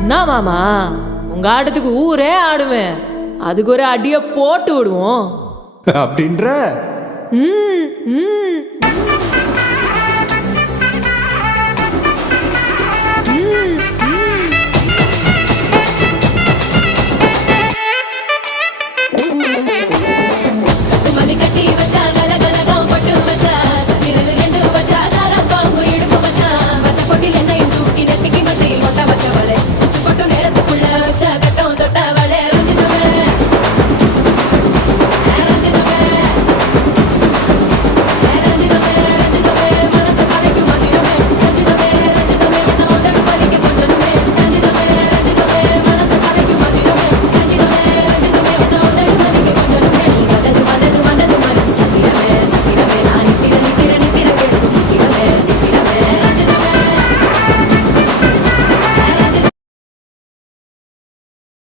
என்ன மாமா, உங்க ஆட்டத்துக்கு ஊரே ஆடுவேன். அதுக்கு ஒரு அடியை போட்டு விடுவோம் அப்படின்ற ம் ம்